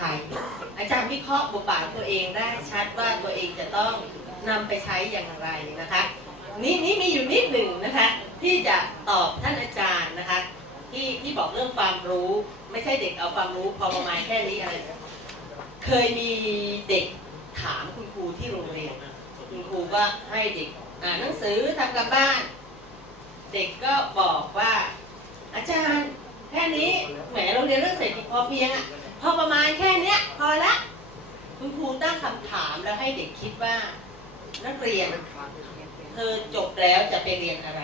ช้ อาจารย์วิเคราะห์บทบาทตัวเองได้ชัดว่าตัวเองจะต้องนำไปใช้อย่างไรนะคะ นี่นี่มีอยู่นิดหนึ่งนะคะ ที่จะตอบท่านอาจารย์นะคะ ที่ที่บอกเรื่องความรู้ ไม่ใช่เด็กเอาความรู้พอประมาณแค่นี้อะไรนะเคยมีเด็กถามคุณครูที่โรงเรียนคุณครูก็ให้เด็กอ่านหนังสือทำกับบ้าน เด็กก็บอกว่าจารย์ แค่นี้แหมเราเรียนเรื่ อเพอเพียงอะพอประมาณแค่เนี้ยพอละคุณครูตั้งคำถามแล้วให้เด็กคิดว่า นักเรียน เธอจบแล้วจะไปเรียนอะไร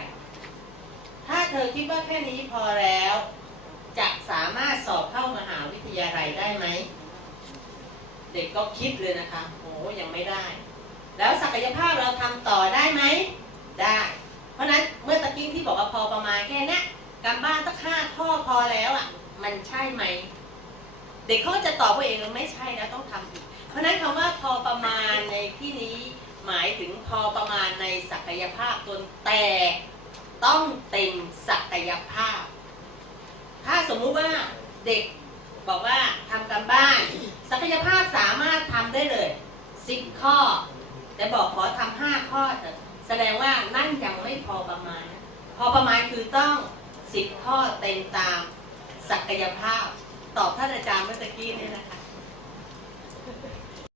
ถ้าเธอคิดว่าแค่นี้พอแล้ว จะสามารถสอบเข้ามหาวิทยาลัยได้ไหม เด็กก็คิดเลยนะคะโอ้ยังไม่ได้ แล้วศักยภาพเราทำต่อได้ไหม ได้ เพราะนั้นเมื่อตะกี้ที่บอกว่าพอประมาณแค่นี้การบ้านตั้งห้าข้อพอแล้วอะ มันใช่ไหม เด็กเขาก็จะตอบว่าเองว่าไม่ใช่นะต้องทำอีกเพราะฉะนั้นคำว่าพอประมาณในที่นี้หมายถึงพอประมาณในศักยภาพตนแต่ต้องเต็มศักยภาพ ถ้าสมมุติว่าเด็กบอกว่าทำการบ้าน ศักยภาพสามารถทำได้เลยสิบข้อ แต่บอกขอทำห้าข้อเถอะแสดงว่านั่นยังไม่พอประมาณ พอประมาณคือต้องสิบข้อเต็มตามศักยภาพ ตอบท่านอาจารย์เมื่อกี้นี่นะคะ